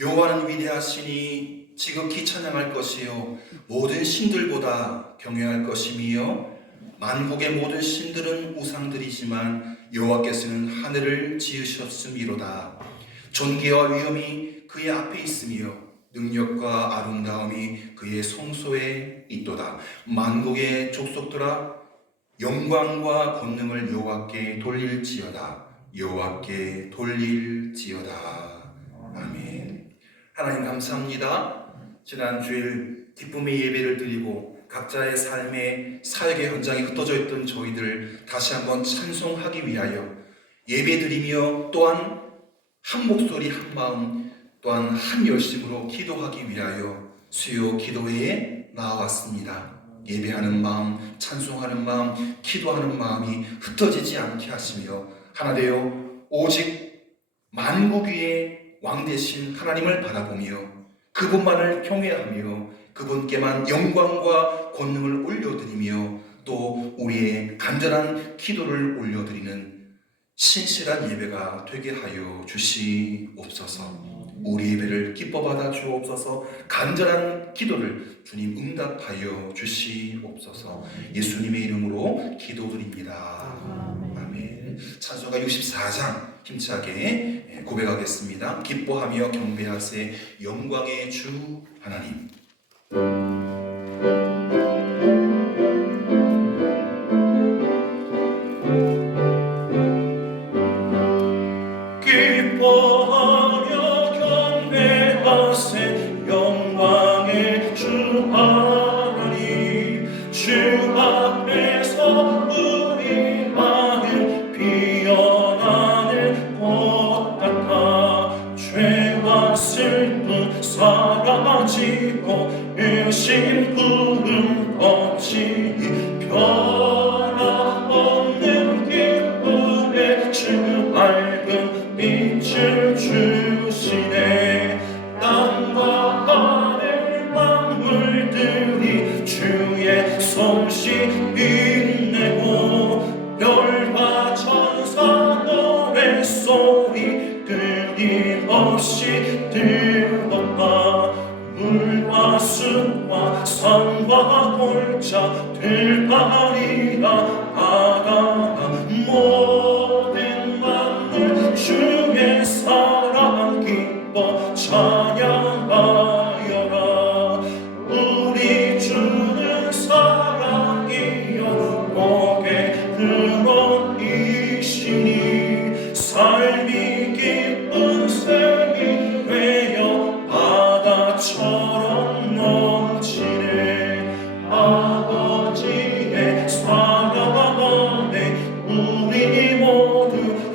여호와는 위대하시니 지극히 찬양할 것이요 모든 신들보다 경외할 것이며 만국의 모든 신들은 우상들이지만 여호와께서는 하늘을 지으셨음이로다. 존귀와 위엄이 그의 앞에 있으며 능력과 아름다움이 그의 성소에 있도다. 만국의 족속들아 영광과 권능을 여호와께 돌릴지어다. 여호와께 돌릴지어다. 아멘. 하나님 감사합니다. 지난 주일 기쁨의 예배를 드리고 각자의 삶의 사역의 현장에 흩어져 있던 저희들 다시 한번 찬송하기 위하여 예배 드리며 또한 한 목소리 한 마음 또한 한 열심으로 기도하기 위하여 수요 기도회에 나와왔습니다. 예배하는 마음, 찬송하는 마음, 기도하는 마음이 흩어지지 않게 하시며 하나 되어 오직 만국 위에 왕 되신 하나님을 바라보며 그분만을 경외하며 그분께만 영광과 권능을 올려드리며 또 우리의 간절한 기도를 올려드리는 신실한 예배가 되게 하여 주시옵소서. 우리 예배를 기뻐 받아 주옵소서. 간절한 기도를 주님 응답하여 주시옵소서. 예수님의 이름으로 기도드립니다. 아멘. 찬송가 64장 힘차게 고백하겠습니다. 기뻐하며 경배하세 영광의 주 하나님. 의심 구름 없이 변함없는 기쁨의 주 밝은 빛을 주시네. 땅과 하늘 만물들이 주의 솜씨 빛내고 별과 천사 노래 소리 끊임없이 들었다. 물과 숲과 산과 골짜 들판이라 바다나 모든 만물 주의 사랑 기뻐 찬양하여라. 우리 주는 사랑이여 복의 근원이시니 삶이 기쁜 샘이 되어 바다처럼 넘치네. 아버지의 사랑 안에 우리 모두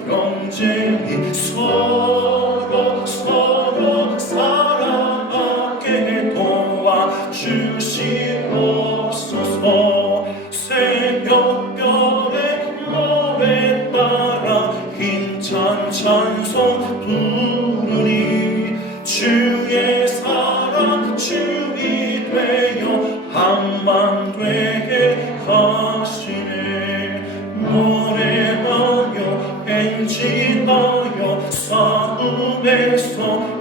영쟁히 서로 사랑하게 도와주시옵소서. 새벽별의 노래 따라 힘찬 찬송 부르니 주의 사랑 주이 되어 한만 되게 하시네. 노래하여 행진하여 싸움에서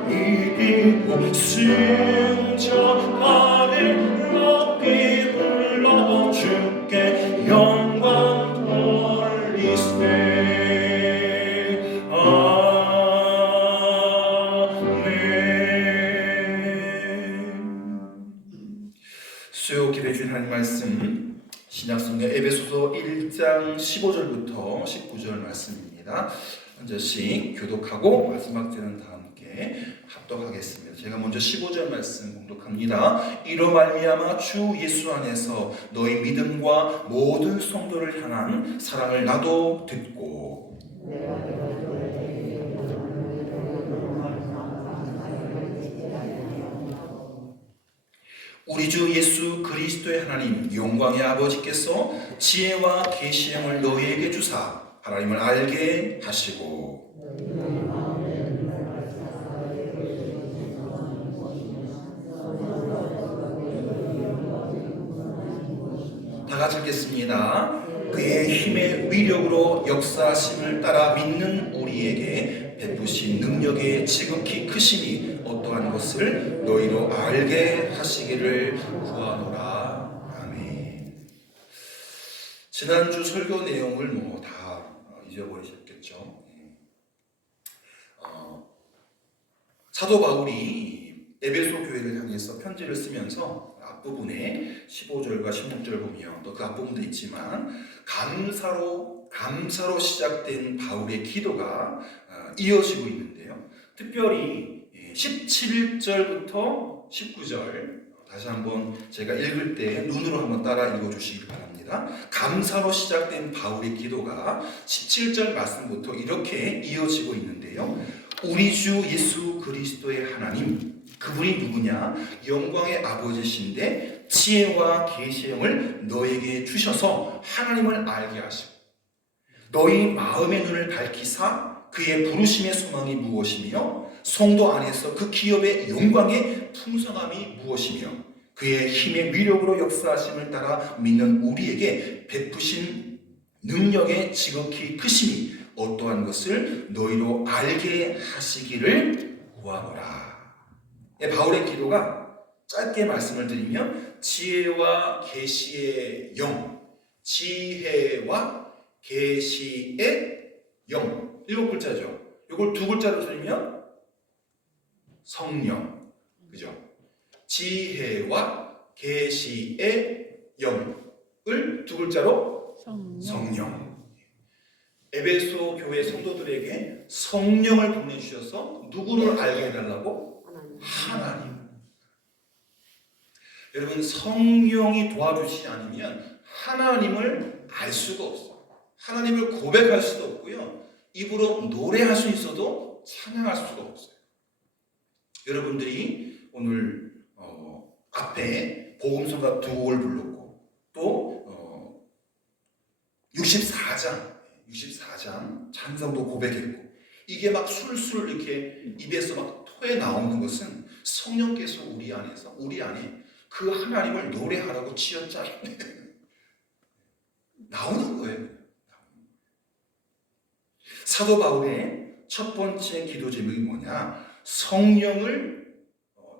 이기고 승천하리 높이 불러 주께 영광 돌리세. 수요 기도해 주신 하나님 말씀 신약성경 에베소서 1장 15절부터 19절 말씀입니다. 한 절씩 교독하고 마지막 절은 다 함께 합독하겠습니다. 제가 먼저 15절 말씀 공독합니다. 이로 말미암아 주 예수 안에서 너희 믿음과 모든 성도를 향한 사랑을 나도 듣고 우리 주 예수 그리스도의 하나님 영광의 아버지께서 지혜와 계시형을 너희에게 주사 하나님을 알게 하시고 다 같이 읽겠습니다. 그의 힘의 위력으로 역사하심을 따라 믿는 우리에게 베푸신 능력의 지극히 크심이 어떤 어떠한 것을 너희로 알게 하시기를 구하노라. 아멘. 지난주 설교 내용을 뭐 다 잊어버리셨겠죠. 사도 바울이 에베소 교회를 향해서 편지를 쓰면서 앞부분에 15절과 16절 보면 또 그 앞부분도 있지만 감사로 시작된 바울의 기도가 이어지고 있는데요. 특별히 17절부터 19절 다시 한번 제가 읽을 때 눈으로 한번 따라 읽어주시기 바랍니다. 감사로 시작된 바울의 기도가 17절 말씀부터 이렇게 이어지고 있는데요. 우리 주 예수 그리스도의 하나님, 그분이 누구냐? 영광의 아버지신데 지혜와 계시의 영을 너에게 주셔서 하나님을 알게 하시고 너희 마음의 눈을 밝히사 그의 부르심의 소망이 무엇이며 성도 안에서 그 기업의 영광의 풍성함이 무엇이며 그의 힘의 위력으로 역사하심을 따라 믿는 우리에게 베푸신 능력의 지극히 크심이 어떠한 것을 너희로 알게 하시기를 구하노라. 바울의 기도가 짧게 말씀을 드리면 지혜와 계시의 영, 지혜와 계시의 영, 7글자죠. 이걸 2글자로 줄이면 성령, 그죠? 지혜와 계시의 영을 2글자로 성령. 에베소 교회 성도들에게 성령을 보내주셔서 누구를 알게 해달라고? 하나님. 여러분, 성령이 도와주시지 않으면 하나님을 알 수가 없어요. 하나님을 고백할 수도 없고요. 입으로 노래할 수 있어도 찬양할 수가 없어요. 여러분들이 오늘 앞에 복음성가 2곡을 불렀고 또 64장 찬송도 고백했고 이게 막 술술 이렇게 입에서 막 토해 나오는 것은 성령께서 우리 안에 그 하나님을 노래하라고 쥐어짜네 나오는 거예요. 사도 바울의 첫 번째 기도 제목이 뭐냐? 성령을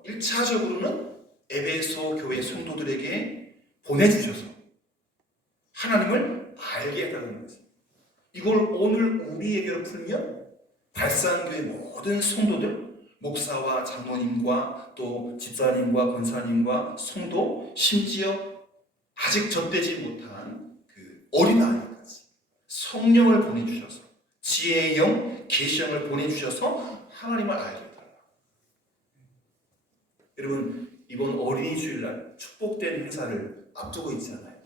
1차적으로는 에베소 교회 성도들에게 보내주셔서 하나님을 알게 해달라는 거지. 이걸 오늘 우리에게로 풀면 발산교회 모든 성도들, 목사와 장로님과 또 집사님과 권사님과 성도, 심지어 아직 젖되지 못한 그 어린아이까지 성령을 보내주셔서 지혜의 영, 계시의 영을 보내주셔서 하나님을 알게 해달라. 여러분, 이번 어린이 주일날 축복된 행사를 앞두고 있잖아요.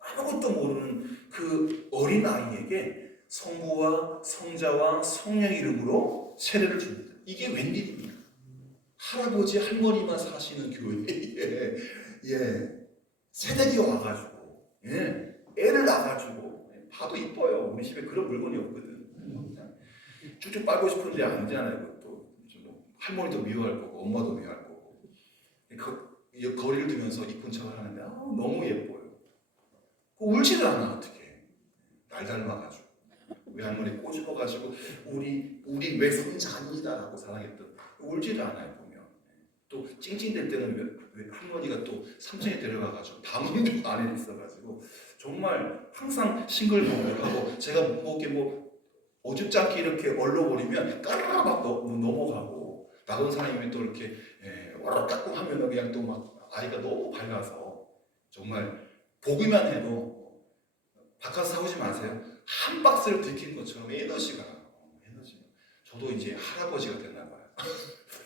아무것도 모르는 그 어린아이에게 성부와 성자와 성령의 이름으로 세례를 줍니다. 이게 웬일입니까? 할아버지 할머니만 사시는 교회에 새댁이 와가지고 애를 낳아가지고 봐도 이뻐요. 우리 집에 그런 물건이 없거든. 쭉쭉 빨고 싶은데 안 되잖아요. 그것도 할머니도 미워할 거고 엄마도 미워할 거고 거리를 두면서 이쁜 척을 하는데 너무 예뻐요. 울지도 않아. 어떻게 날 닮아가지고 외할머니 꼬집어가지고 우리 외손자입니다라고 사랑했던 울지도 않아요. 보면 또 찡찡댈 때는 할머니가 또 삼촌에 데려가가지고 담음도 안에 있어가지고 정말 항상 싱글벙글하고 제가 이렇게 어줍지 않게 이렇게 얼러버리면 까르르 막 넘어가고 나온 사람이 또 이렇게 와라 닦고 하면 그냥 또 막 아이가 너무 밝아서 정말 보기만 해도 바카스 사오지 마세요. 한 박스를 들킨 것처럼 에너지가. 저도 이제 할아버지가 됐나 봐요.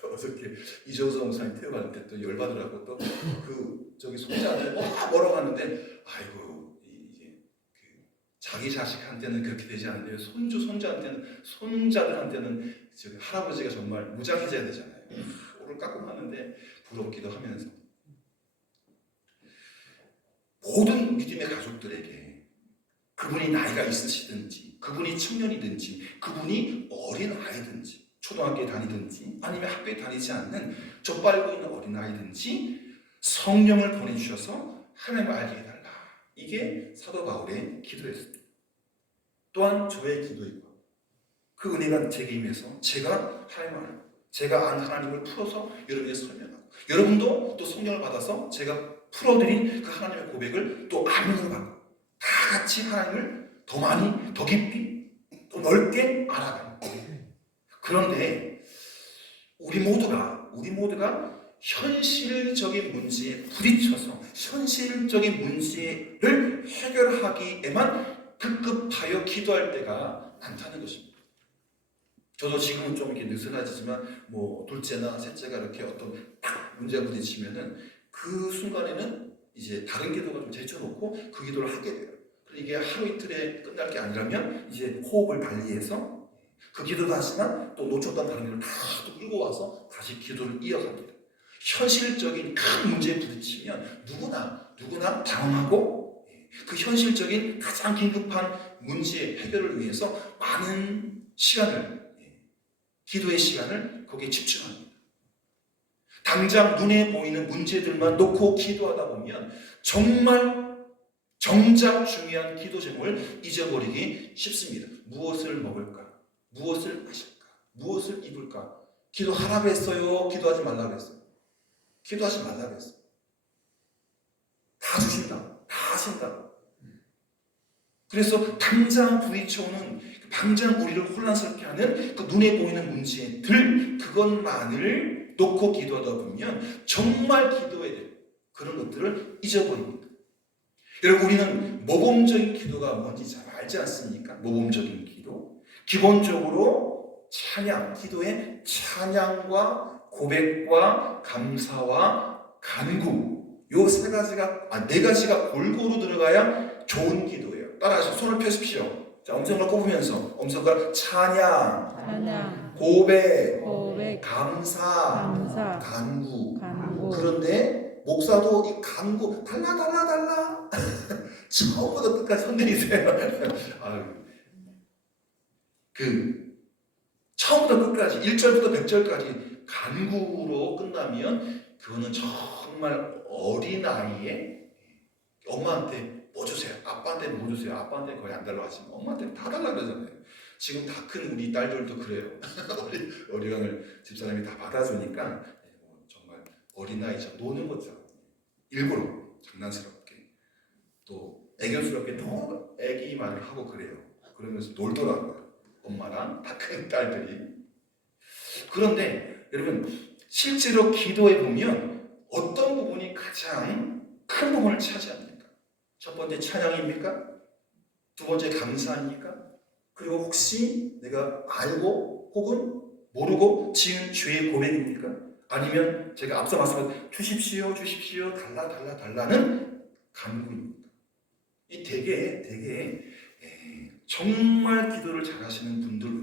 어저께 이정서 목사님 태워갈 때 또 열받으라고 또 저기 손자한테 뭐라고 하는데 아이고 이제 자기 자식한테는 그렇게 되지 않는데요. 손자들한테는 저기 할아버지가 정말 무장해져야 되잖아요. 오를 깎고 하는데 부럽기도 하면서 모든 믿음의 가족들에게 그분이 나이가 있으시든지 그분이 청년이든지 그분이 어린아이든지 초등학교에 다니든지 아니면 학교에 다니지 않는 젖발고 있는 어린아이든지 성령을 보내주셔서 하나님을 알게 해달라. 이게 사도 바울의 기도였습니다. 또한 저의 기도이고 그 은혜가 제게 임해서 제가 하나님을 알고 제가 아는 하나님을 풀어서 여러분에게 설명하고, 여러분도 또 성령을 받아서 제가 풀어드린 그 하나님의 고백을 또 아멘으로 받고, 다 같이 하나님을 더 많이, 더 깊이, 더 넓게 알아가는 거예요. 그런데 우리 모두가 현실적인 문제에 부딪혀서 현실적인 문제를 해결하기에만 급급하여 기도할 때가 많다는 것입니다. 저도 지금은 좀 이렇게 느슨하지만 뭐 둘째나 셋째가 이렇게 어떤 딱 문제가 부딪히면은 그 순간에는 이제 다른 기도가 좀 제쳐놓고 그 기도를 하게 돼요. 이게 하루 이틀에 끝날 게 아니라면 이제 호흡을 달리해서 그 기도도 하지만 또 놓쳤던 다른 기도를 다 또 끌고 와서 다시 기도를 이어갑니다. 현실적인 큰 문제에 부딪히면 누구나 당황하고 그 현실적인 가장 긴급한 문제 해결을 위해서 많은 시간을, 기도의 시간을 거기에 집중합니다. 당장 눈에 보이는 문제들만 놓고 기도하다 보면 정작 중요한 기도 제목을 잊어버리기 쉽습니다. 무엇을 먹을까? 무엇을 마실까? 무엇을 입을까? 기도하라고 했어요? 기도하지 말라고 했어요? 기도하지 말라고 했어요. 다 주신다. 다 하신다. 그래서 당장 부딪혀오는, 당장 우리를 혼란스럽게 하는 그 눈에 보이는 문제들, 그것만을 놓고 기도하다 보면 정말 기도해야 될 그런 것들을 잊어버립니다. 여러분, 우리는 모범적인 기도가 뭔지 잘 알지 않습니까? 모범적인 기도. 기본적으로 찬양, 기도에 찬양과 고백과 감사와 간구, 요 네 가지가 골고루 들어가야 좋은 기도예요. 따라하시죠. 손을 펴십시오. 자, 음성을 꼽으면서 음성과 찬양, 고백, 감사, 간구. 그런데 목사도 이 간구 달라 처음부터 끝까지 선들이세요. 처음부터 끝까지 1절부터 100절까지 간구로 끝나면 그거는 정말 어린아이의 엄마한테 뭐 주세요, 아빠한테 뭐 주세요, 아빠한테 거의 안 달라고 하지만 엄마한테 다 달라고 그러잖아요. 지금 다 큰 우리 딸들도 그래요. 어리광을 집사람이 다 받아주니까 정말 어린아이처럼 노는 것처럼 일부러 장난스럽게 또 애교스럽게 너무 애기 말을 하고 그래요. 그러면서 놀더라고요. 엄마랑 다 큰 딸들이. 그런데 여러분, 실제로 기도해 보면 어떤 부분이 가장 큰 부분을 차지합니까? 첫 번째 찬양입니까? 두 번째 감사입니까? 그리고 혹시 내가 알고 혹은 모르고 지은 죄의 고백입니까? 아니면 제가 앞서 말씀드린 주십시오 달라는 간구입니까? 이 되게 정말 기도를 잘하시는 분들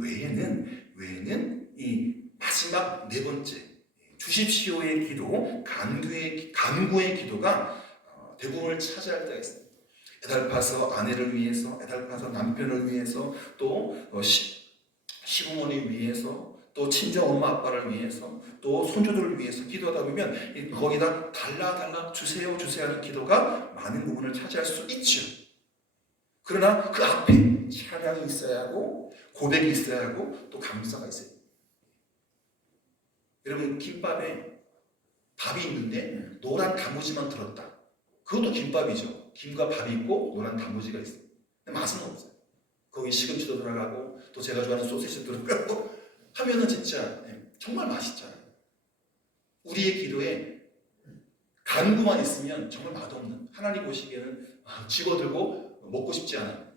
외에는 이 마지막 네 번째 주십시오의 기도, 간구의 기도가 대부분을 차지할 때가 있습니다. 애달파서 아내를 위해서, 애달파서 남편을 위해서, 또 시부모님 위해서, 또 친정 엄마 아빠를 위해서, 또 손주들을 위해서 기도하다 보면 거기다 달라 주세요 하는 기도가 많은 부분을 차지할 수 있죠. 그러나 그 앞에 찬양이 있어야 하고 고백이 있어야 하고 또 감사가 있어야 합니다. 여러분, 김밥에 밥이 있는데 노란 단무지만 들었다. 그것도 김밥이죠. 김과 밥이 있고 노란 단무지가 있어요. 근데 맛은 없어요. 거기 시금치도 들어가고 또 제가 좋아하는 소시지도 들어가고 하면은 진짜 정말 맛있잖아요. 우리의 기도에 간구만 있으면 정말 맛없는, 하나님 보시기에는 집어들고 먹고 싶지 않아요.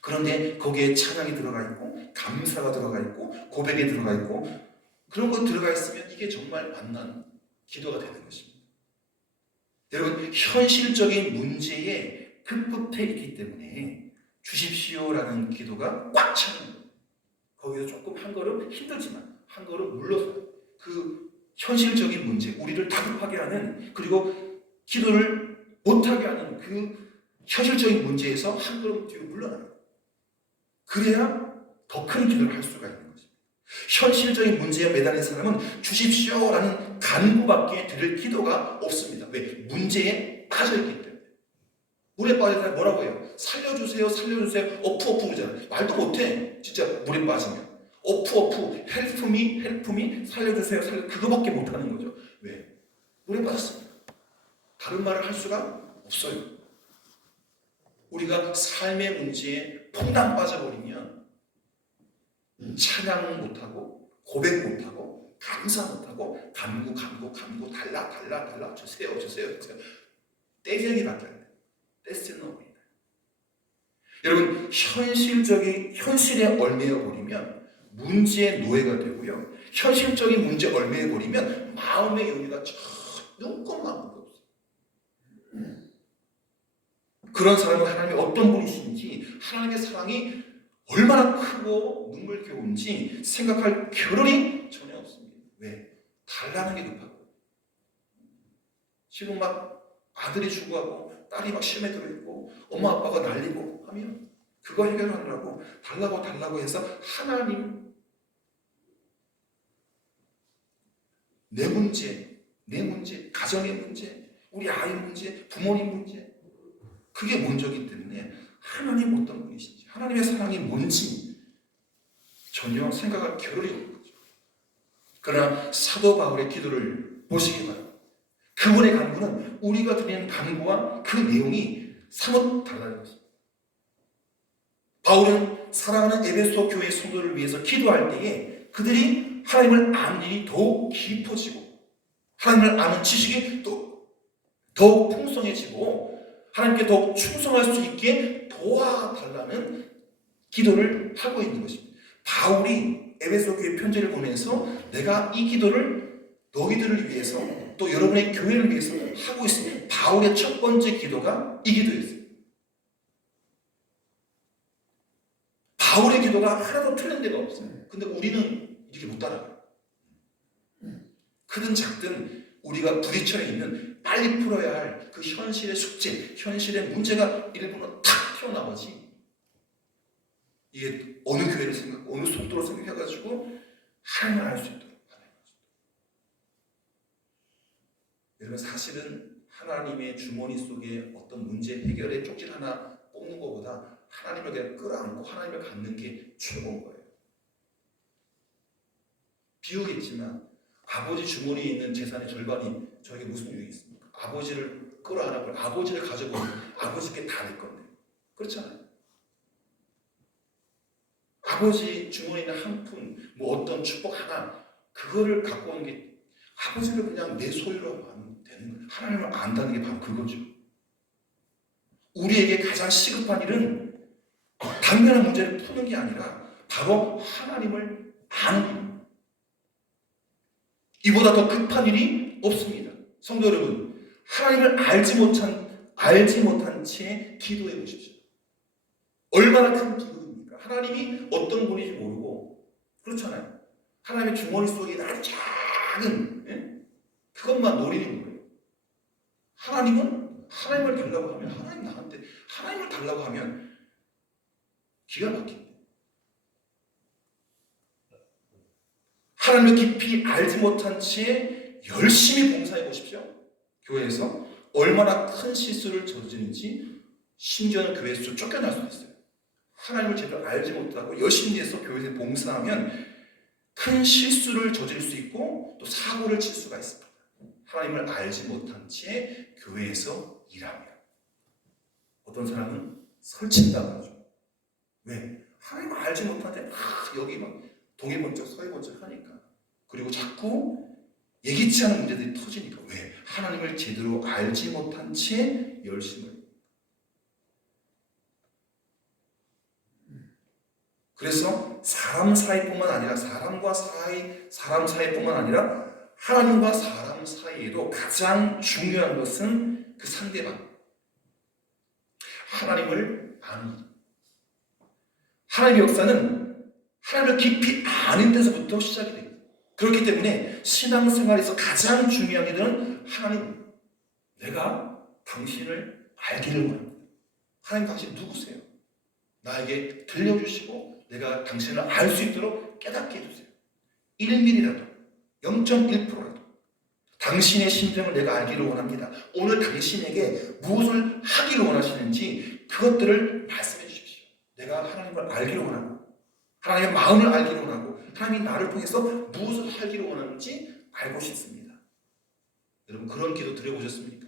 그런데 거기에 찬양이 들어가 있고 감사가 들어가 있고 고백이 들어가 있고 그런 거 들어가 있으면 이게 정말 만난 기도가 되는 것입니다. 여러분, 현실적인 문제에 급급해 있기 때문에 주십시오라는 기도가 꽉 차는 거예요. 거기서 조금 한 걸음 힘들지만 한 걸음 물러서 그 현실적인 문제, 우리를 다급하게 하는, 그리고 기도를 못하게 하는 그 현실적인 문제에서 한 걸음 뒤로 물러납니다. 그래야 더 큰 기도를 할 수가 있는 것입니다. 현실적인 문제에 매달린 사람은 주십시오라는 간구밖에 드릴 기도가 없습니다. 왜? 문제에 빠져있기 때문에. 물에 빠질 때 뭐라고 해요? 살려주세요 어프 그러잖아요. 말도 못해. 진짜 물에 빠지면 헬프미, 살려주세요, 그거밖에 못하는 거죠. 왜? 노래 빠졌습니다. 다른 말을 할 수가 없어요. 우리가 삶의 문제에 퐁당 빠져버리면 찬양 못하고 고백 못하고 감사 못하고 간구 달라 주세요. 떼쟁이밖에 안 돼요. 떼쓰는 어머니다. 여러분, 현실에 얽매여 버리면 문제의 노예가 되고요. 현실적인 문제에 얽매여 버리면 마음의 여유가 눈꽃만큼 없어요. 그런 사람은 하나님이 어떤 분이신지, 하나님의 사랑이 얼마나 크고 눈물겨운지 생각할 겨를이 전혀 없습니다. 왜? 달라는 게 급하고, 지금 막 아들이 죽어가고 딸이 막 시험에 들어있고 엄마 아빠가 난리고 하면 그거 해결하느라고 달라고 해서 하나님, 내 문제, 가정의 문제, 우리 아이 문제, 부모님 문제, 그게 먼저기 때문에 하나님 어떤 분이신지, 하나님의 사랑이 뭔지 전혀 생각할 겨를이 없는 거죠. 그러나 사도 바울의 기도를 보시기 바랍니다. 그분의 간구는 우리가 드리는 간구와 그 내용이 사뭇 달라진 것입니다. 바울은 사랑하는 에베소 교회 성도를 위해서 기도할 때에 그들이 하나님을 아는 일이 더욱 깊어지고, 하나님을 아는 지식이 더욱 풍성해지고, 하나님께 더욱 충성할 수 있게 도와달라는 기도를 하고 있는 것입니다. 바울이 에베소 교회 편지를 보내서 내가 이 기도를 너희들을 위해서, 또 여러분의 교회를 위해서 하고 있습니다. 바울의 첫 번째 기도가 이 기도였어요. 바울의 기도가 하나도 틀린 데가 없어요. 근데 우리는 이렇게 못 따라가요. 크든 작든 우리가 부딪혀 있는 빨리 풀어야 할 그 현실의 숙제, 현실의 문제가 일부러 탁 튀어나오지, 이게 어느 교회를 생각하고 어느 속도로 생각해가지고 하나님을 알 수 있도록 하는 거죠. 여러분, 사실은 하나님의 주머니 속에 어떤 문제 해결의 쪽지 하나 뽑는 것보다 하나님을 그냥 끌어안고 하나님을 갖는 게 최고인 거예요. 비우겠지만 아버지 주머니에 있는 재산의 절반이 저에게 무슨 유익이 있습니까? 아버지를 끌어안고 아버지를 가져보면 아버지께 다 낼 건데, 그렇잖아요. 아버지 주머니에 있는 한 푼, 어떤 축복 하나, 그거를 갖고 오는 게, 아버지를 그냥 내 소유로 하면 되는 거예요. 하나님을 안다는 게 바로 그거죠. 우리에게 가장 시급한 일은 당면한 문제를 푸는 게 아니라 바로 하나님을 아는 일. 이보다 더 급한 일이 없습니다. 성도 여러분, 하나님을 알지 못한 채 기도해 보십시오. 얼마나 큰 기도입니까? 하나님이 어떤 분인지 모르고, 그렇잖아요. 하나님의 주머니 속에 아주 작은 그것만 노리는 거예요. 하나님을 달라고 하면, 하나님 나한테 하나님을 달라고 하면 기가 막힙니다. 하나님을 깊이 알지 못한 채 열심히 봉사해 보십시오. 교회에서 얼마나 큰 실수를 저지르는지, 심지어는 교회에서 쫓겨날 수도 있어요. 하나님을 제대로 알지 못하고 열심히 해서 교회에서 봉사하면 큰 실수를 저지를 수 있고 또 사고를 칠 수가 있습니다. 하나님을 알지 못한 채 교회에서 일하면 어떤 사람은 설친다고 하죠. 왜? 하나님을 알지 못한 채 여기 막 동해번쩍 서해번쩍 하니까, 그리고 자꾸 예기치 않은 문제들이 터지니까. 왜? 하나님을 제대로 알지 못한 채 열심을. 그래서 사람 사이뿐만 아니라 사람 사이뿐만 아니라 하나님과 사람 사이에도 가장 중요한 것은 그 상대방, 하나님을 아는 것. 하나님의 역사는 하나님을 깊이 아는 데서부터 시작이 됩니다. 그렇기 때문에 신앙생활에서 가장 중요한 일은 하나님, 내가 당신을 알기를 원합니다. 하나님, 당신 누구세요? 나에게 들려주시고 내가 당신을 알 수 있도록 깨닫게 해주세요. 1mm라도 0.1%라도 당신의 심정을 내가 알기를 원합니다. 오늘 당신에게 무엇을 하기를 원하시는지 그것들을 말씀해 주십시오. 내가 하나님을 알기를 원하고, 하나님의 마음을 알기를 원하고, 하나님이 나를 통해서 무엇을 하기를 원하는지 알고 싶습니다. 여러분 그런 기도 드려보셨습니까?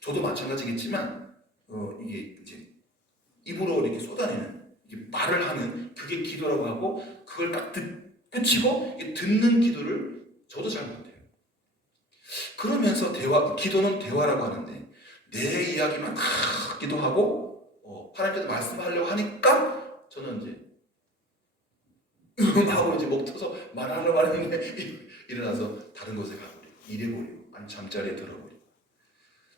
저도 마찬가지겠지만 이게 이제 입으로 이렇게 쏟아내는 이게 말을 하는 그게 기도라고 하고 그걸 딱 끝이고 듣는 기도를 저도 잘 못해요. 그러면서 기도는 대화라고 하는데 내 이야기만 다 기도하고 하나님께서 말씀하려고 하니까 저는 이제 하고 이제 목 터서 말하려고 하는데 일어나서 다른 곳에 가버리고 일해버리고 아니 잠자리에 들어버리고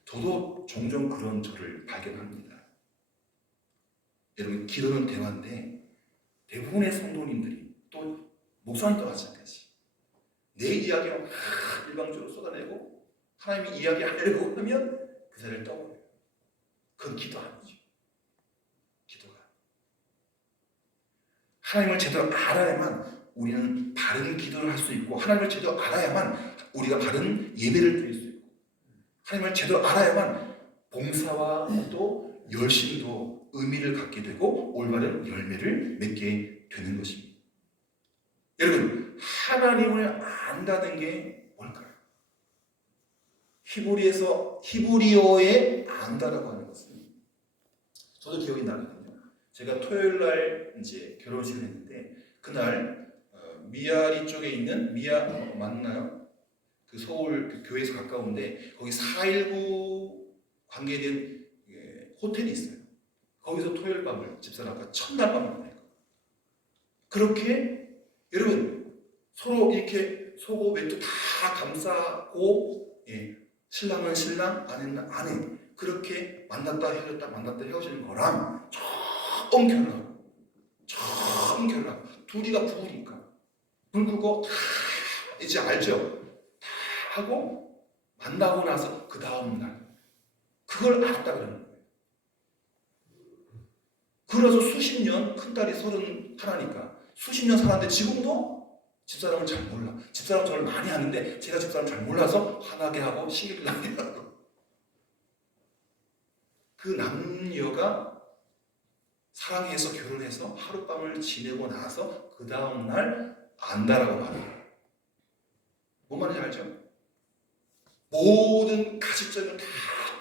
저도 종종 그런 저를 발견합니다. 여러분 기도는 대화인데 대부분의 성도님들이 또 목사님도 마찬가지 내 이야기를 막 일방적으로 쏟아내고 하나님이 이야기하려고 하면 그 자리를 떠버려요. 그건 기도 아니죠. 기도가 하나님을 제대로 알아야만 우리는 바른 기도를 할 수 있고 하나님을 제대로 알아야만 우리가 바른 예배를 드릴 수 있고 하나님을 제대로 알아야만 봉사와 또 열심도 의미를 갖게 되고 올바른 열매를 맺게 되는 것입니다. 여러분 하나님을 안다는 게 뭘까요? 히브리어에 안다라고 하는 것은 저도 기억이 나거든요. 제가 토요일 날 이제 결혼식을 했는데 그날 미아리 쪽에 있는 맞나요? 그 서울 그 교회에서 가까운데 거기 419 관계된 호텔이 있어요. 거기서 토요일 밤을 집사람과 첫날 밤을 보내요. 그렇게 여러분 서로 이렇게 속옷 외투 다 감싸고 신랑은 신랑, 아내는 아내 그렇게 만났다 헤어지는 거랑 처음 결혼하고 둘이가 부부니까 불 끄고 다 이제 알죠? 다 하고 만나고 나서 그 다음 날 그걸 알았다 그러는 거예요. 그래서 수십 년 큰딸이 31이니까 수십 년 살았는데 지금도 집사람은 잘 몰라. 집사람 저를 많이 하는데 제가 집사람 잘 몰라서 화나게 하고 시기를 나게 하고 그 남녀가 사랑해서 결혼해서 하룻밤을 지내고 나서 그 다음날 안다라고 말해요. 뭔 말인지 알죠? 모든 가식적인 다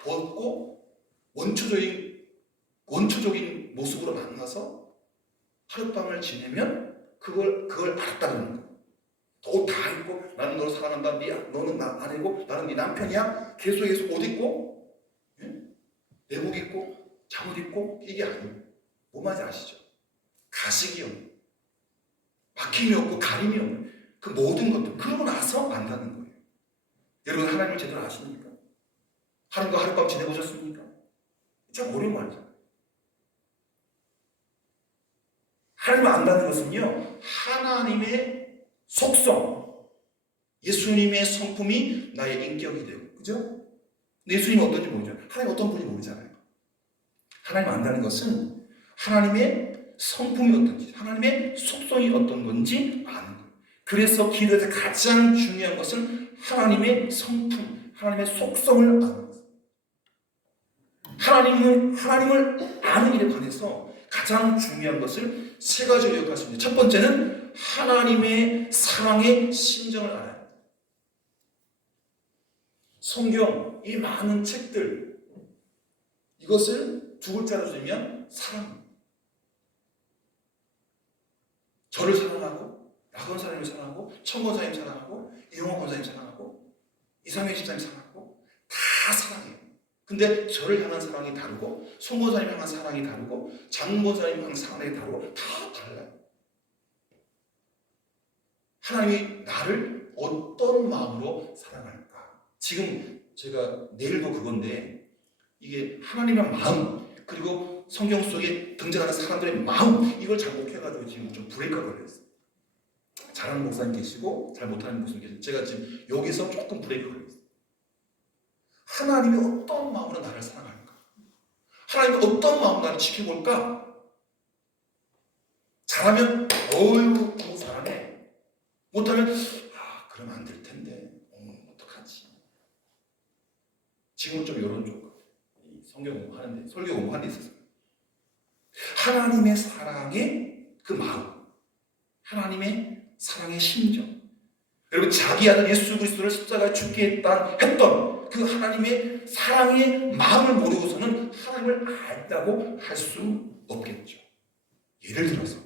벗고 원초적인 모습으로 만나서 하룻밤을 지내면 그걸 알았다는 거예요. 옷 다 입고 나는 너를 사랑한다. 너는 나 아니고 나는 네 남편이야. 계속해서 옷 입고 내복 입고 잠옷 입고 이게 아니에요. 뭔 말인지 아시죠? 가식이 없는 막힘이 없고 가림이 없는 그 모든 것들 그러고 나서 안다는 거예요. 여러분 하나님을 제대로 아십니까? 하나님과 하룻밤 지내보셨습니까? 참 어려운 말이죠. 하나님을 안다는 것은요 하나님의 속성, 예수님의 성품이 나의 인격이 되고, 그죠? 예수님이 어떤지 모르잖아요. 하나님 어떤 분인지 모르잖아요. 하나님 안다는 것은 하나님의 성품이 어떤지, 하나님의 속성이 어떤 건지 아는 거예요. 그래서 기도에서 가장 중요한 것은 하나님의 성품, 하나님의 속성을 아는 거예요. 하나님을 아는 일에 관해서 가장 중요한 것을 세 가지로 요약하십니다. 첫 번째는 하나님의 사랑의 심정을 알아요. 성경 이 많은 책들 이것을 두 글자로 쓰면 사랑. 저를 사랑하고 라건 사람을 사랑하고 천권사님 사랑하고 이용호 권사님 사랑하고 이상현 집사님 사랑하고 다 사랑해요. 근데 저를 향한 사랑이 다르고 송권사님 향한 사랑이 다르고 장권사님 향한 사랑이 다르고 다 달라요. 하나님이 나를 어떤 마음으로 사랑할까? 지금 제가 내일도 그건데 이게 하나님의 마음 그리고 성경 속에 등장하는 사람들의 마음 이걸 잘못해가지고 지금 좀 브레이크가 걸렸어요. 잘하는 목사님 계시고 잘 못하는 목사님 계시고 제가 지금 여기서 조금 브레이크가 걸렸어요. 하나님이 어떤 마음으로 나를 사랑할까? 하나님이 어떤 마음으로 나를 지켜볼까? 잘하면 어휴 잘하네. 못하면 그러면 안 될 텐데 어떡하지? 지금은 좀 이런 쪽 성경 공부하는데 설교 공부하는 데 있어서 하나님의 사랑의 그 마음, 하나님의 사랑의 심정. 여러분, 자기 아들 예수 그리스도를 십자가에 죽게 했던 그 하나님의 사랑의 마음을 모르고서는 하나님을 알다고 할 수 없겠죠. 예를 들어서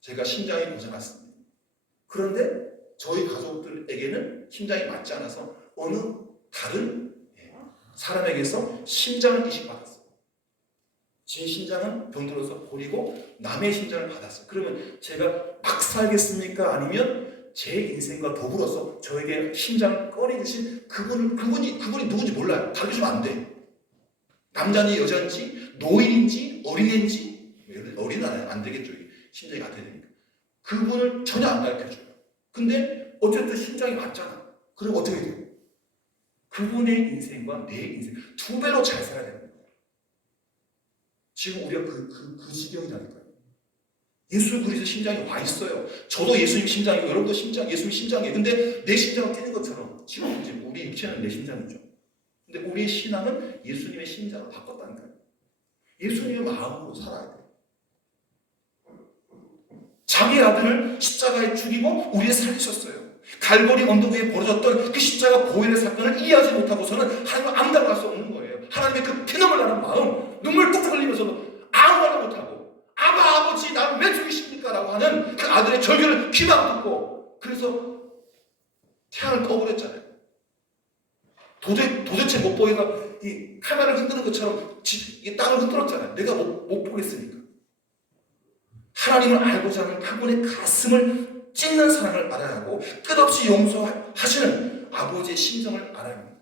제가 심장이 고장났습니다. 그런데 저희 가족들에게는 심장이 맞지 않아서 어느 다른 사람에게서 심장을 이식받았어요. 제 심장은 병들어서 버리고 남의 심장을 받았어요. 그러면 제가 막 살겠습니까? 아니면 제 인생과 더불어서 저에게 심장을 꺼내주신 그분이 누군지 몰라요. 가르쳐주면 안 돼. 남자인지 여자인지 노인인지 어린애인지, 어린애는 안 되겠죠. 심장이 같아야 되니까. 그분을 전혀 안 가르쳐줘요. 근데 어쨌든 심장이 맞잖아. 그럼 어떻게 돼요? 그분의 인생과 내 인생 두 배로 잘 살아야 되는 거예요. 지금 우리가 그 지경이라니까요. 예수 그리스도 심장이 와 있어요. 저도 예수님 심장이고 여러분도 예수님 심장이에요. 근데 내 심장은 뛰는 것처럼 지금 이제 우리 육체는 내 심장이죠. 근데 우리의 신앙은 예수님의 심장을 바꿨다니까요. 예수님의 마음으로 살아야 돼요. 자기 아들을 십자가에 죽이고 우리를 살리셨어요. 갈보리 언덕 위에 벌어졌던 그 십자가 보혈의 사건을 이해하지 못하고서는 하나님을 암담할 수 없는 거예요. 하나님의 그 피눈물 나는 마음, 눈물 뚝뚝 흘리면서도 아무 말도 못하고 아버지 나를 왜 죽이십니까? 라고 하는 그 아들의 절규를 귀만 듣고 그래서 태양을 꺼버렸잖아요. 도대체 못 보이가 이 카메라를 흔드는 것처럼 이 땅을 흔들었잖아요. 내가 못 보겠으니까. 하나님을 알고자 하는 그분의 가슴을 찢는 사랑을 알아야 하고 끝없이 용서하시는 아버지의 심정을 알아야 합니다.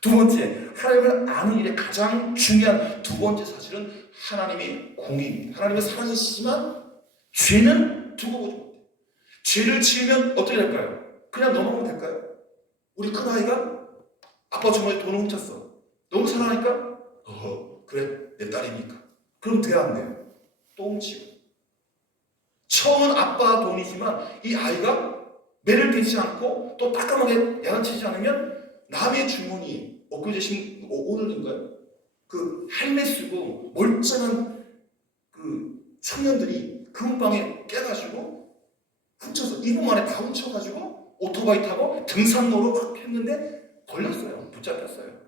두 번째, 하나님을 아는 일의 가장 중요한 두 번째 사실은 하나님의 공의입니다. 하나님은 사랑이시지만 죄는 두고 보지 못해요. 죄를 지으면 어떻게 될까요? 그냥 넘어가면 될까요? 우리 큰아이가 아빠 주머니에 돈을 훔쳤어. 너무 사랑하니까 그래 내 딸이니까. 그럼 돼야 안 돼요? 또 훔치고. 처음은 아빠 돈이지만 이 아이가 매를 대지 않고 또 따끔하게 야단치지 않으면 남의 주머니에 엊그제 오늘인가요? 그 헬멧 쓰고 멀쩡한 그 청년들이 금방에 깨가지고 훔쳐서 2분 만에 다 훔쳐가지고 오토바이 타고 등산로로 막 했는데 걸렸어요. 붙잡혔어요.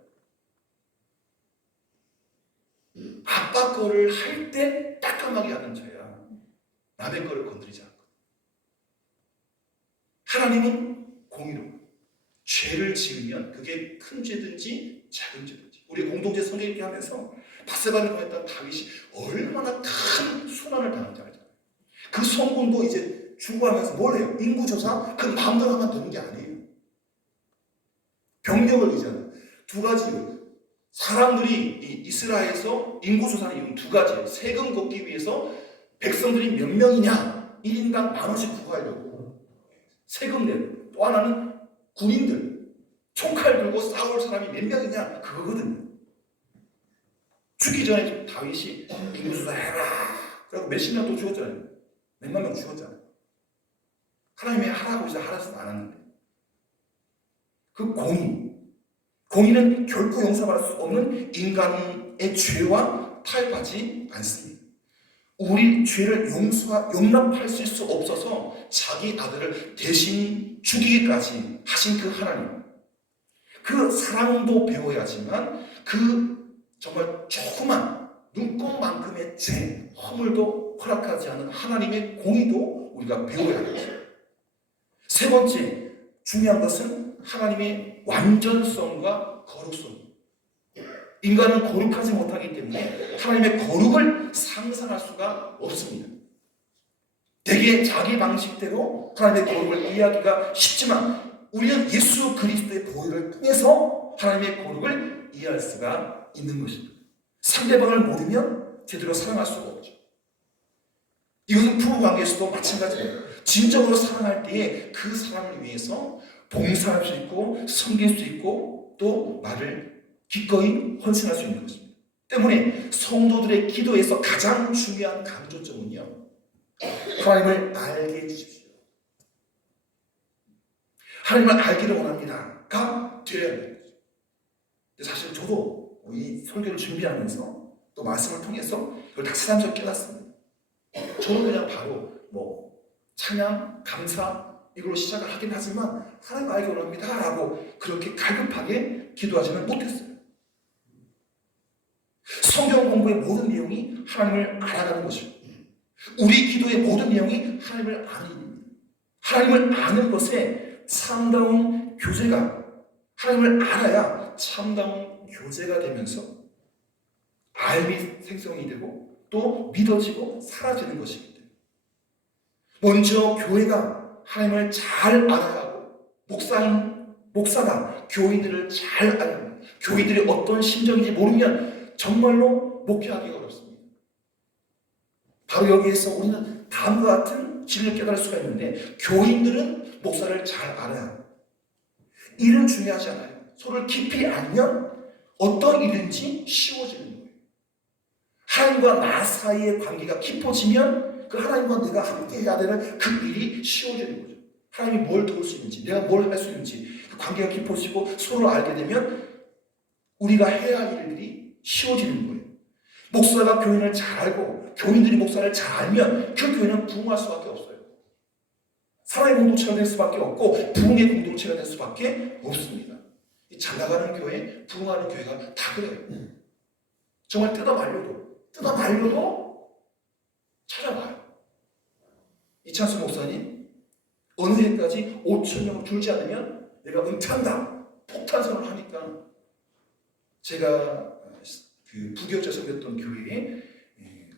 아빠 거를 할 때 따끔하게 하는 죄야. 남의 거를 건드리지 않고. 하나님은 공의로 죄를 지으면 그게 큰 죄든지 작은 죄든지. 우리 공동체 성경 하면서 바세바를 보냈던 다윗이 얼마나 큰 수난을 당한지 알잖아요. 그 성군도 이제 죽어가면서 뭘 해요? 인구조사? 그 마음대로 하면 되는 게 아니에요. 병력을 이잖아요. 두 가지. 사람들이 이스라엘에서 인구조사는 이유는 두 가지예요. 세금 걷기 위해서 백성들이 몇 명이냐? 1인당 10,000원씩 구하려고 세금 내고, 또 하나는 군인들 총칼 들고 싸울 사람이 몇 명이냐? 그거거든요. 죽기 전에 다윗이 인구조사 해라. 그리고 몇십 명 또 죽었잖아요. 몇만 명 죽었잖아요. 하나님의 하라고 이제 하라서 안 하는데. 그 공의는 결코 용서받을 수 없는 인간의 죄와 타협하지 않습니다. 우리 죄를 용납할 수 없어서 자기 아들을 대신 죽이기까지 하신 그 하나님, 그 사랑도 배워야지만 그 정말 조그만 눈곱만큼의 죄, 허물도 허락하지 않은 하나님의 공의도 우리가 배워야 하죠. 세 번째 중요한 것은 하나님의 완전성과 거룩성. 인간은 거룩하지 못하기 때문에 하나님의 거룩을 상상할 수가 없습니다. 되게 자기 방식대로 하나님의 거룩을 이해하기가 쉽지만 우리는 예수 그리스도의 보혈을 통해서 하나님의 거룩을 이해할 수가 있는 것입니다. 상대방을 모르면 제대로 사랑할 수가 없죠. 이것은 부부관계에서도 마찬가지예요. 진정으로 사랑할 때에 그 사람을 위해서 봉사할 수 있고 섬길 수 있고 또 나를 기꺼이 헌신할 수 있는 것입니다. 때문에 성도들의 기도에서 가장 중요한 강조점은요, 하나님을 알게 해주십시오. 하나님을 알기를 원합니다가 되어야 합니다. 사실 저도 이 설교를 준비하면서 또 말씀을 통해서 이걸 다 새삼스럽게 깨닫습니다. 저는 그냥 바로 찬양, 감사 이걸로 시작을 하긴 하지만 하나님 알기 원합니다 라고 그렇게 갈급하게 기도하지는 못했어요. 성경 공부의 모든 내용이 하나님을 알아가는 것이고 우리 기도의 모든 내용이 하나님을 아는 일입니다. 하나님을 아는 것에 참다운 교제가 하나님을 알아야 참다운 교제가 되면서 알미 생성이 되고 또 믿어지고 사라지는 것이기 때문에 먼저 교회가 하나님을 잘 알아야 하고 목사가 교인들을 잘 알아야 합니다. 교인들이 어떤 심정인지 모르면 정말로 목회하기가 어렵습니다. 바로 여기에서 우리는 다음과 같은 진리를 깨달을 수가 있는데 교인들은 목사를 잘 알아야 합니다. 일은 중요하지 않아요. 서로를 깊이 알면 어떤 일인지 쉬워지는 거예요. 하나님과 나 사이의 관계가 깊어지면 그 하나님과 내가 함께 해야 되는 그 일이 쉬워지는 거죠. 하나님이 뭘 도울 수 있는지 내가 뭘 할 수 있는지 그 관계가 깊어지고 서로 알게 되면 우리가 해야 할 일들이 쉬워지는 거예요. 목사가 교인을 잘 알고 교인들이 목사를 잘 알면 그 교회는 부흥할 수밖에 없어요. 사랑의 공동체가 될 수밖에 없고 부흥의 공동체가 될 수밖에 없습니다. 잘 나가는 교회, 부흥하는 교회가 다 그래요. 정말 뜯어 말려도 찾아와요. 이찬수 목사님 어느 해까지 5,000명 줄지 않으면 내가 은퇴한다 폭탄선을 하니까 제가 그 부교육자 섬겼던 교회에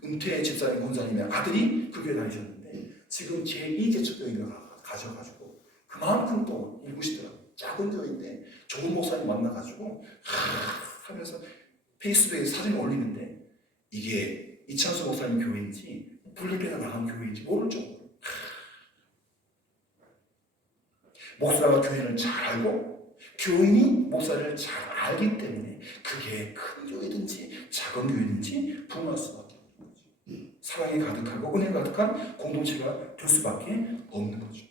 은퇴 집사님 권사님의 아들이 그 교회 다니셨는데 지금 제2개척교회가 가셔가지고 그만큼 또 일구시더라고요. 작은 교회인데 좋은 목사님 만나가지고 하면서 페이스북에 사진을 올리는데 이게 이찬수 목사님 교회인지 분리배가 나간 교회인지 모를 정도로 목사가 교회를 잘 알고 교인이 목사를 잘 알기 때문에 그게 큰 교회든지 작은 교회든지 부흥할 수밖에 없는 거죠. 사랑이 가득하고 은혜 가득한 공동체가 될 수밖에 없는 거죠.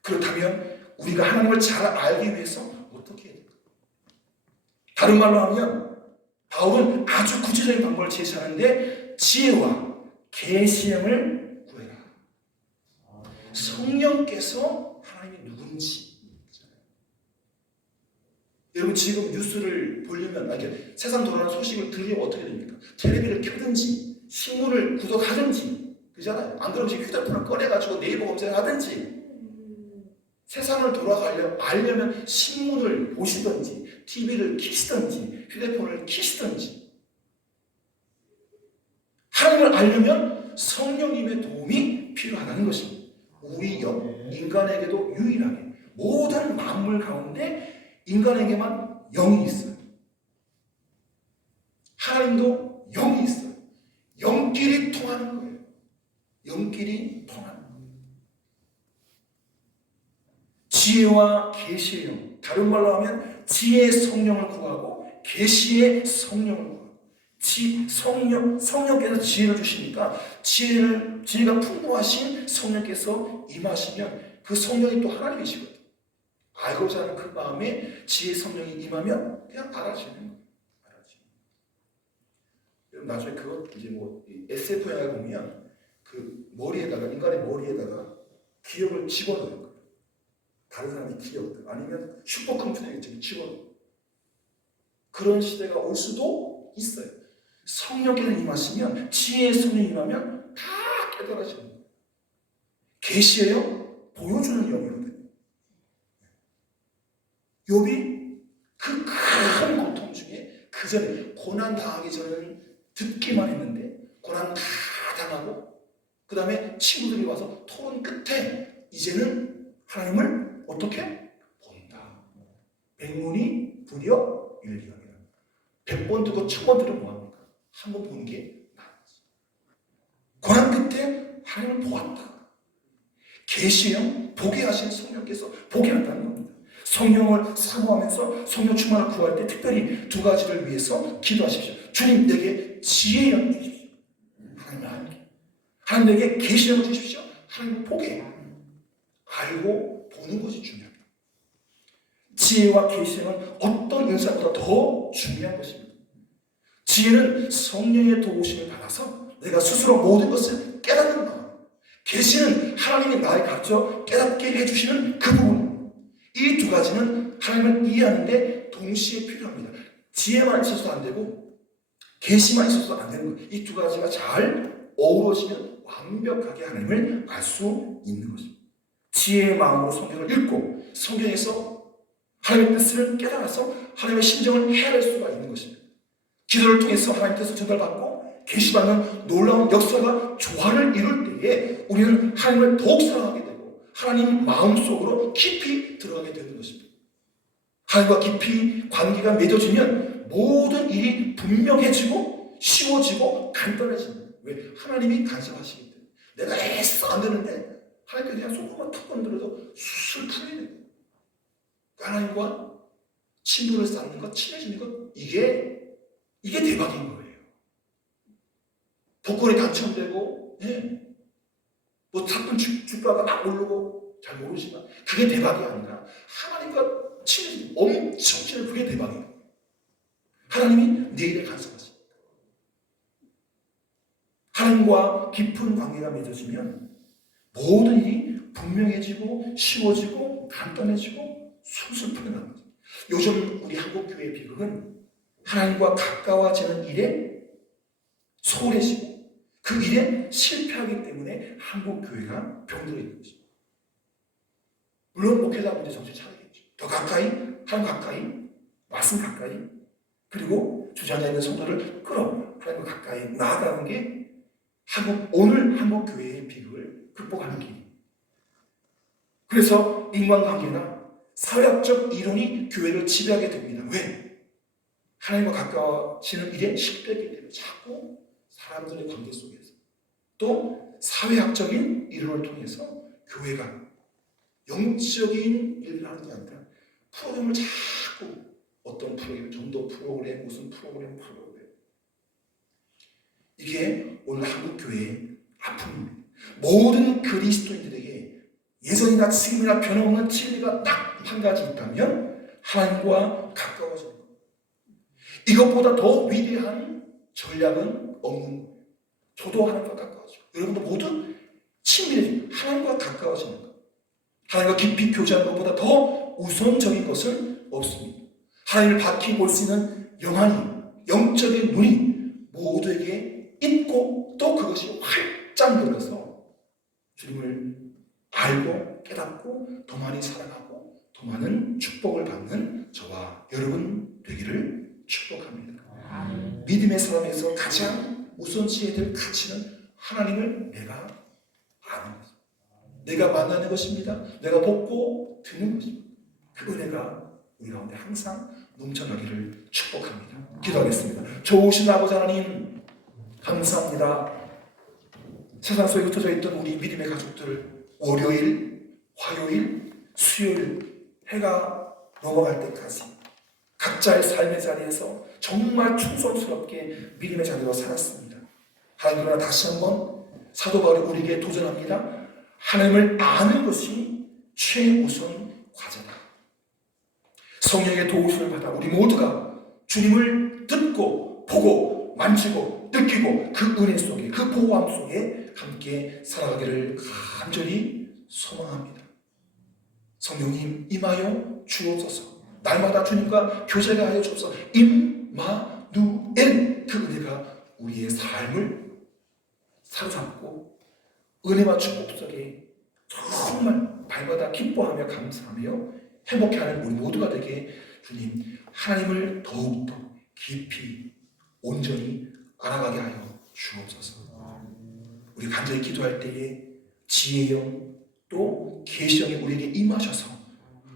그렇다면 우리가 하나님을 잘 알기 위해서 어떻게 해야 될까? 다른 말로 하면 바울은 아주 구체적인 방법을 제시하는데 지혜와 계시형을 구해라. 성령께서 하나님이 누군지. 여러분 지금 뉴스를 보려면 세상 돌아가는 소식을 들으려면 어떻게 됩니까? 텔레비를 켜든지 신문을 구독하든지 그잖아요. 안 그러면 휴대폰을 꺼내가지고 네이버 검색을 하든지 세상을 알려면 신문을 보시든지 TV를 켜시든지 휴대폰을 켜시든지 하나님을 알려면 성령님의 도움이 필요하다는 것입니다. 우리 인간에게도 유일하게 모든 만물 가운데 인간에게만 영이 있어요. 하나님도 영이 있어요. 영끼리 통하는 거예요. 영끼리 통하는 거예요. 지혜와 계시의 영, 다른 말로 하면 지혜의 성령을 구하고 계시의 성령을 구하고 성령께서 지혜를 주시니까 지혜가 풍부하신 성령께서 임하시면 그 성령이 또 하나님이시거든요. 알고자 하는 그 마음에 지혜 성령이 임하면 그냥 알아지는 거예요. 여러분 나중에 그거 이제 SF 영화에 보면 그 인간의 머리에다가 기억을 집어넣는 거예요. 다른 사람의 기억들 아니면 슈퍼컴퓨터에 집어넣는 그런 시대가 올 수도 있어요. 성령께서 임하시면 지혜의 성령이 임하면 다 깨달아지는 거예요. 계시의 영 보여주는 영이거든요. 욥이 그 큰 고통 중에 그 전에 고난 당하기 전에는 듣기만 했는데 고난 다 당하고 그 다음에 친구들이 와서 토론 끝에 이제는 하나님을 어떻게 본다. 백문이 불여 일견이라. 100번 듣고 1000번 들으면 뭐합니까? 한 번 보는 게 낫지. 고난 끝에 하나님을 보았다. 계시형 보게 하신 성령께서 보게 한다는 겁니다. 성령을 사모하면서 성령 충만을 구할 때 특별히 두 가지를 위해서 기도하십시오. 주님 내게 지혜의 영을 주십시오. 하나님을 알게. 하나님 내게 계시의 영을 주십시오. 하나님을 보게. 알고 보는 것이 중요합니다. 지혜와 계시의 영은 어떤 은사보다 더 중요한 것입니다. 지혜는 성령의 도우심을 받아서 내가 스스로 모든 것을 깨닫는 계시는 하나님이 나에게 가르쳐 깨닫게 해주시는 그 부분, 이 두 가지는 하나님을 이해하는데 동시에 필요합니다. 지혜만 있어서 안 되고 계시만 있어서 안 되는 거예요. 이 두 가지가 잘 어우러지면 완벽하게 하나님을 알 수 있는 것입니다. 지혜의 마음으로 성경을 읽고 성경에서 하나님의 뜻을 깨달아서 하나님의 심정을 헤아릴 수가 있는 것입니다. 기도를 통해서 하나님의 뜻을 전달받고 계시받는 놀라운 역사가 조화를 이룰 때에 우리는 하나님을 더욱 사랑하게 되고 하나님 마음속으로 깊이 들어가게 되는 것입니다. 하나님과 깊이 관계가 맺어지면 모든 일이 분명해지고 쉬워지고 간단해집니다. 왜? 하나님이 간섭하시기 때문에. 내가 애써 안 되는데 하나님께 그냥 조금만 툭 건드려도 술술 풀리는 거예요. 하나님과 친분을 쌓는 것, 친해지는 것, 이게 대박인 거예요. 복권에 당첨되고, 뭐 사건 주가가 막 오르고, 잘 모르지만, 그게 대박이 아니라, 하나님과 친해지는, 엄청 친해지는 그게 대박이에요. 하나님이 내 일에 간섭하십니다. 하나님과 깊은 관계가 맺어지면, 모든 일이 분명해지고, 쉬워지고, 간단해지고, 술술 풀려나는 거죠. 요즘 우리 한국교회의 비극은 하나님과 가까워지는 일에 소홀해지고 그 일에 실패하기 때문에 한국교회가 병들어 있는 것입니다. 물론 목회자분들 정신 차리겠죠. 더 가까이, 하나님 가까이, 말씀 가까이, 그리고 주저앉아 있는 성도를 끌어 하나님과 가까이 나아가는 게 오늘 한국교회의 비극을 극복하는 길입니다. 그래서 인간관계나 사회학적 이론이 교회를 지배하게 됩니다. 왜? 하나님과 가까워지는 일에 실패했기 때문에 자꾸 사람들의 관계 속에서 또 사회학적인 이론을 통해서 교회가 영적인 일을 하는 게 아니라 프로그램을 자꾸 어떤 프로그램, 전도 프로그램, 무슨 프로그램 이게 오늘 한국교회의 아픔입니다. 모든 그리스도인들에게 예전이나 지금이나 변함없는 진리가 딱 한 가지 있다면 하나님과 가까워지는 것. 이것보다 더 위대한 전략은 없는 거예요. 저도 하나님과 가까워지고 여러분도 모두 친밀해지고 하나님과 가까워지는 것. 하나님과 깊이 교제하는 것보다 더 우선적인 것은 없습니다. 하나님을 밝히 볼 수 있는 영안이, 영적인 눈이 모두에게 있고 또 그것이 활짝 열려서 주님을 알고 깨닫고 더 많이 사랑하고 더 많은 축복을 받는 저와 여러분 되기를 축복합니다. 믿음의 사람에서 가장 우선시해야 될 가치는 하나님을 내가 아는 것입니다. 내가 만나는 것입니다. 내가 보고 듣는 것입니다. 그 은혜가 우리 가운데 항상 넘쳐나기를 축복합니다. 기도하겠습니다. 좋으신 아버지 하나님 감사합니다. 세상 속에 흩어져 있던 우리 믿음의 가족들 월요일, 화요일, 수요일 해가 넘어갈 때까지 각자의 삶의 자리에서 정말 충성스럽게 믿음의 자리로 살았습니다. 하나님 그러나 다시 한번 사도 바울이 우리에게 도전합니다. 하나님을 아는 것이 최우선 과제다. 성령의 도우심을 받아 우리 모두가 주님을 듣고 보고 만지고 느끼고 그 은혜 속에 그 보호함 속에 함께 살아가기를 간절히 소망합니다. 성령님 임하여 주옵소서. 날마다 주님과 교제가 하여 주옵소서. 임마누엘 그 은혜가 우리의 삶을 사로잡고 은혜와 축복 속에 정말 발마다 기뻐하며 감사하며 행복해하는 우리 모두가 되게 주님 하나님을 더욱더 깊이 온전히 알아가게 하여 주옵소서. 우리 간절히 기도할 때에 지혜의 영 또 계시의 영이 우리에게 임하셔서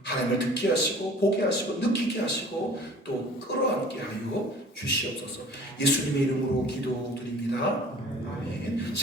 하나님을 듣게 하시고 보게 하시고 느끼게 하시고 또 끌어안게 하여 주시옵소서. 예수님의 이름으로 기도드립니다. 아멘.